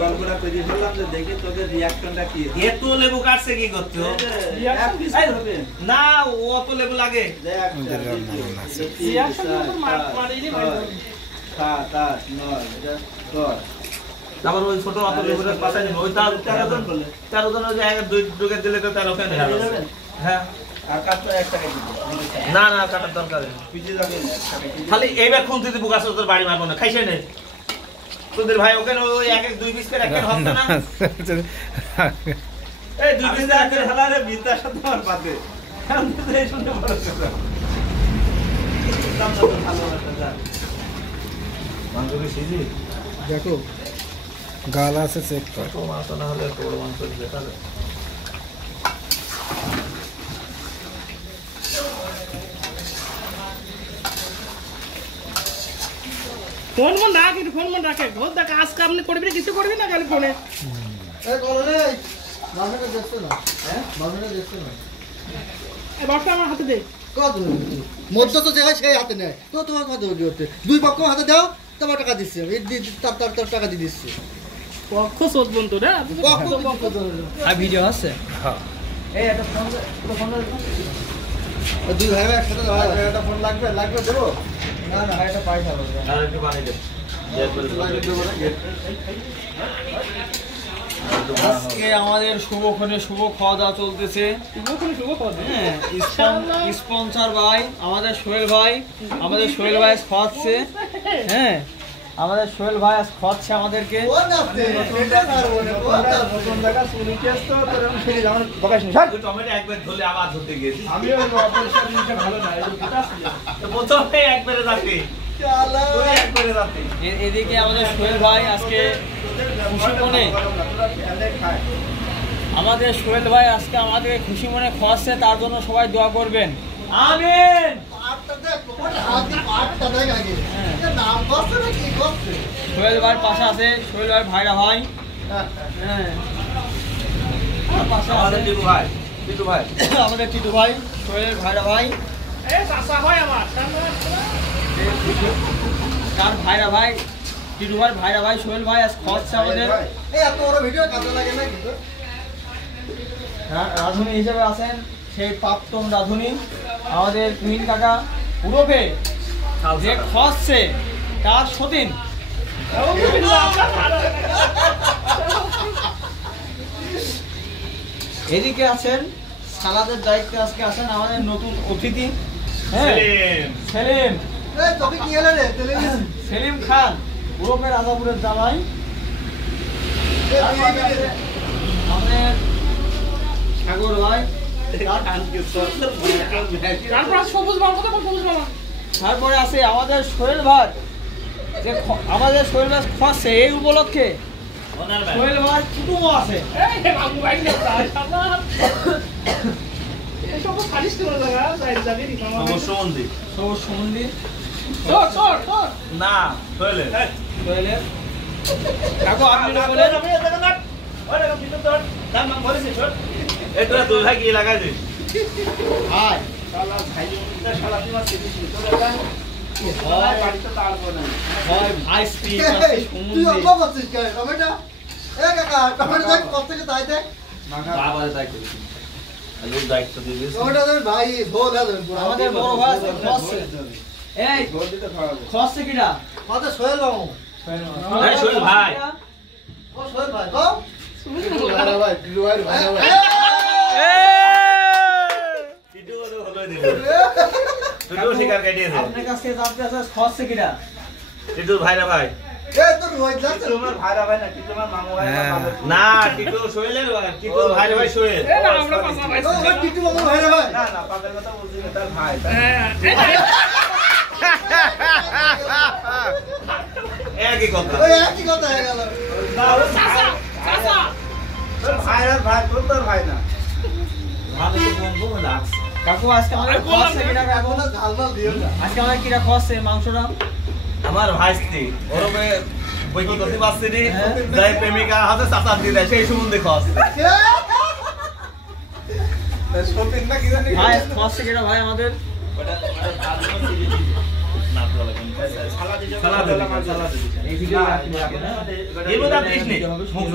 গল্পটা কইতে বললাম যে দেখি তোদের রিঅ্যাকশনটা কি এত লেবু কাটছে কি করতে হবে না অত লেবু লাগে রিঅ্যাকশন তো মারিনি ভাই আবার ওই ছোট অত লেবুর পাশে নিব ওই 13 জন ওই জায়গা দুই ঢুকে দিলে তো 13 খানে হবে হ্যাঁ আর কাটটা 1 টাকা দিব না না কাটার দরকার নেই পিছে যাবে 1 টাকা খালি এইবার খুনতে দিব গাছ তোর বাড়ি মারবো না খাইছে না তোদের ভাই ওখানে ওই এক এক দুই পিস করে একটা হচ্ছে না এই দুই পিস করে হালারে বিদ্যা সাথে আমার পাতে আমি তো এই শুনতে বড় কথা দাম তো ভালো আছে মাংস কি সিজি দেখো গাল আছে চেক কর তো মাংস না হলে বড় মাংস দেখা যায় ফোন রাখ একটু ফোন রাখে ঘর দেখ কাজ কাম করবি কিছু করবি না খালি ফোনে এই বল রে মাছটা দেখছ না হ্যাঁ মাছটা দেখছ না এই বক্সটা আমার হাতে দে কত মধ্য তো জায়গা সেই হাতে নেয় তো তোমার কত দিতে দুই পক্ষ হাতে দাও তোমার টাকা দিচ্ছি এই তার টাকা দিয়ে দিচ্ছি পক্ষ শোধ বন্ধু রে পক্ষ আর ভিডিও আছে হ্যাঁ এই একটা ফোন দুই ভাই একসাথে দাও একটা ফোন লাগবে দেবো না না এটা পয়সা লাগবে আর একটু বানিয়ে দে আজকে আমাদের শুভক্ষণে শুভ খাওয়া দাওয়া চলতেছে স্পন্সর ভাই আমাদের সোহেল ভাই খাওয়াচ্ছে হ্যাঁ আমাদের সোহেল ভাই আজ খাওয়াচ্ছে আমাদেরকে টমেটো একবার ধরলে আবার ধরতে গিয়েছি আমি ভালো না প্রথমে একবারে যাচ্ছে একবারে যাচ্ছে এদিকে আমাদের সোহেল ভাই আজকে খুশি মনে খুশি মনে খাওয়াচ্ছে তার জন্য সবাই দোয়া করবেন আমিন সোহেল ভাইয়ের পাশে আছে সোহেল ভাই ভাইরা ভাই হ্যাঁ পাশে আমাদের টিটু ভাই আমাদের টিটু ভাই সোহেলের ভাইরা ভাই কার ভাইরা ভাই টিটু ভাই ভাইরা ভাই সোহেল ভাই আজ খাওয়াচ্ছে আমাদের রাধুনী হিসেবে আছেন সেই প্রাক্তন রাধুনী আমাদের তুহিন কাকা পুরোকে যে খাওয়াচ্ছে তার সতীন এদিকে আছেন সালাদের দায়িত্বে আজকে আছেন আমাদের নতুন অতিথি সেলিম খান পুরোপের রাজাপুরের জামাই আমাদের সাগর ভাই তারপরে আছে আমাদের সোহেল ভাই যে খাওয়াচ্ছে এই উপলক্ষে সোহেল ভাই কুটুমও আছে সবুজ মন্দির না সোহেলের কাকু আপনি বলেন এই তোরা দুই ভাই কি লাগাইছিস হাই ভাই স্ত্রী দায়িত্ব দিবি আমাদের বড় ভাই এই খসছে কিরা সোহেল বাবু সোহেল ভাই সোহেল ভাই আপনার কাছে জানতে আছে খসছে কিরা টিটুর ভাইরা ভাই তোমার ভাইরা ভাই না তোমার মামু ভাই না টিটু সোহেলের টিটুর ভাইরা ভাই সোহেল না পাগল কথা বলছি না তার ভাই একই কথা হয়ে গেল ভাইরা ভাই তোর ভাই না ভালো তো বন্ধু না কাকু আজকে আমাদের খসছে কিরা কাকু ঝাল দিও না আজকে আমাদের কিরা খসছে মাংসটা আমার ভাই স্ত্রী ওরবে ওই কি করতে পারছি নি যাই প্রেমিকা হাতে চাচার দিয়ে দেয় সেই সম্বন্ধে খস সতীন না কি জানি ভাই খসে কেটা ভাই আমাদের সালাদ এই ভিডিও এর মধ্যে আপনি